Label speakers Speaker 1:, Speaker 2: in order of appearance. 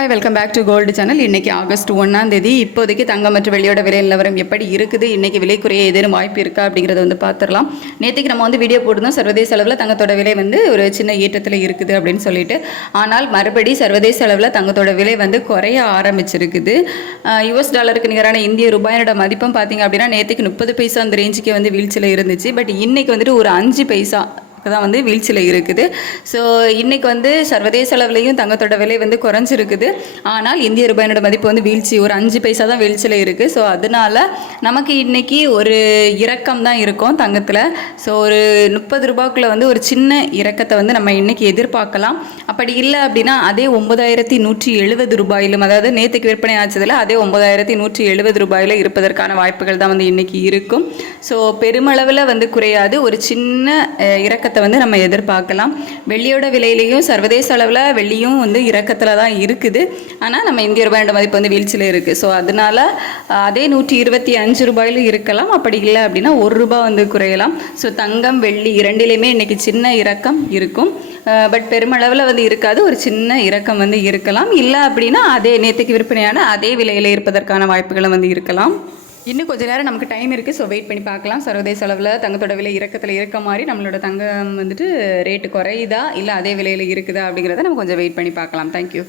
Speaker 1: Hi welcome back to gold channel இன்னைக்கு August ஒன்றாம் தேதி. இப்போதைக்கு தங்கம் மற்றும் வெளியோட விலை நிலவரம் எப்படி இருக்குது? இன்னைக்கு விலை குறைய ஏதேனும் வாய்ப்பு இருக்கா அப்படிங்கிறத வந்து பார்த்துடலாம் நேற்றுக்கு நம்ம வந்து வீடியோ போட்டிருந்தோம். சர்வதேச அளவில் தங்கத்தோட விலை வந்து ஒரு சின்ன ஏற்றத்தில் இருக்குது அப்படின்னு சொல்லிட்டு. ஆனால் மறுபடி சர்வதேச அளவில் தங்கத்தோட விலை வந்து குறைய ஆரம்பிச்சிருக்குது. யுஎஸ் டாலருக்கு நிகரான இந்திய ரூபாயோட மதிப்பும் பார்த்தீங்க அப்படின்னா நேற்றுக்கு முப்பது பைசா அந்த ரேஞ்சுக்கு வந்து வீழ்ச்சியில் இருந்துச்சு. பட் இன்னைக்கு வந்துட்டு ஒரு அஞ்சு பைசா தான் வந்து வீழ்ச்சியில் இருக்குது. ஸோ இன்றைக்கி வந்து சர்வதேச அளவுலேயும் தங்கத்தோட விலை வந்து குறைஞ்சிருக்குது. ஆனால் இந்திய ரூபாயினோட மதிப்பு வந்து வீழ்ச்சி ஒரு அஞ்சு பைசா தான் வீழ்ச்சியில் இருக்குது ஸோ அதனால நமக்கு இன்றைக்கி ஒரு இறக்கம் தான் இருக்கும் தங்கத்தில். ஸோ ஒரு முப்பது ரூபாய்க்குள்ளே வந்து ஒரு சின்ன இறக்கத்தை வந்து நம்ம இன்றைக்கி எதிர்பார்க்கலாம். அப்படி இல்லை அப்படின்னா அதே ஒன்பதாயிரத்தி நூற்றி எழுபது ரூபாயிலும் அதாவது நேற்றுக்கு விற்பனை ஆச்சதில் அதே ஒன்பதாயிரத்தி நூற்றி எழுபது ரூபாயில் இருப்பதற்கான வாய்ப்புகள் தான் வந்து இன்றைக்கி இருக்கும். ஸோ பெருமளவில் வந்து குறையாது. ஒரு சின்ன இறக்க இறக்கத்தை வந்து நம்ம எதிர்பார்க்கலாம். வெள்ளியோட விலையிலையும் சர்வதேச அளவில் வெள்ளியும் வந்து இறக்கத்தில் தான் இருக்குது. ஆனால் நம்ம இந்திய ரூபாயோட மதிப்பு வந்து வீழ்ச்சியில் இருக்குது ஸோ அதனால அதே நூற்றி இருபத்தி அஞ்சு ரூபாயிலும் இருக்கலாம். அப்படி இல்லை அப்படின்னா ஒரு ரூபாய் வந்து குறையலாம். ஸோ தங்கம் வெள்ளி இரண்டிலையுமே இன்றைக்கி சின்ன இறக்கம் இருக்கும். பட் பெருமளவில் வந்து இருக்காது. ஒரு சின்ன இறக்கம் வந்து இருக்கலாம். இல்லை அப்படின்னா அதே நேற்றுக்கு விற்பனையான அதே விலையில் இருப்பதற்கான வாய்ப்புகளும் வந்து இருக்கலாம். இன்னும் கொஞ்ச நேரம் நமக்கு டைம் இருக்குது ஸோ வெயிட் பண்ணி பார்க்கலாம். சர்வதேச அளவில் தங்கத்தோட விலை இறக்கத்தில் இருக்க மாதிரி நம்மளோட தங்கம் வந்துட்டு ரேட்டு குறையுதா? இல்லை அதே விலையில் இருக்குதா அப்படிங்கிறத நம்ம கொஞ்சம் வெயிட் பண்ணி பார்க்கலாம். தேங்க்யூ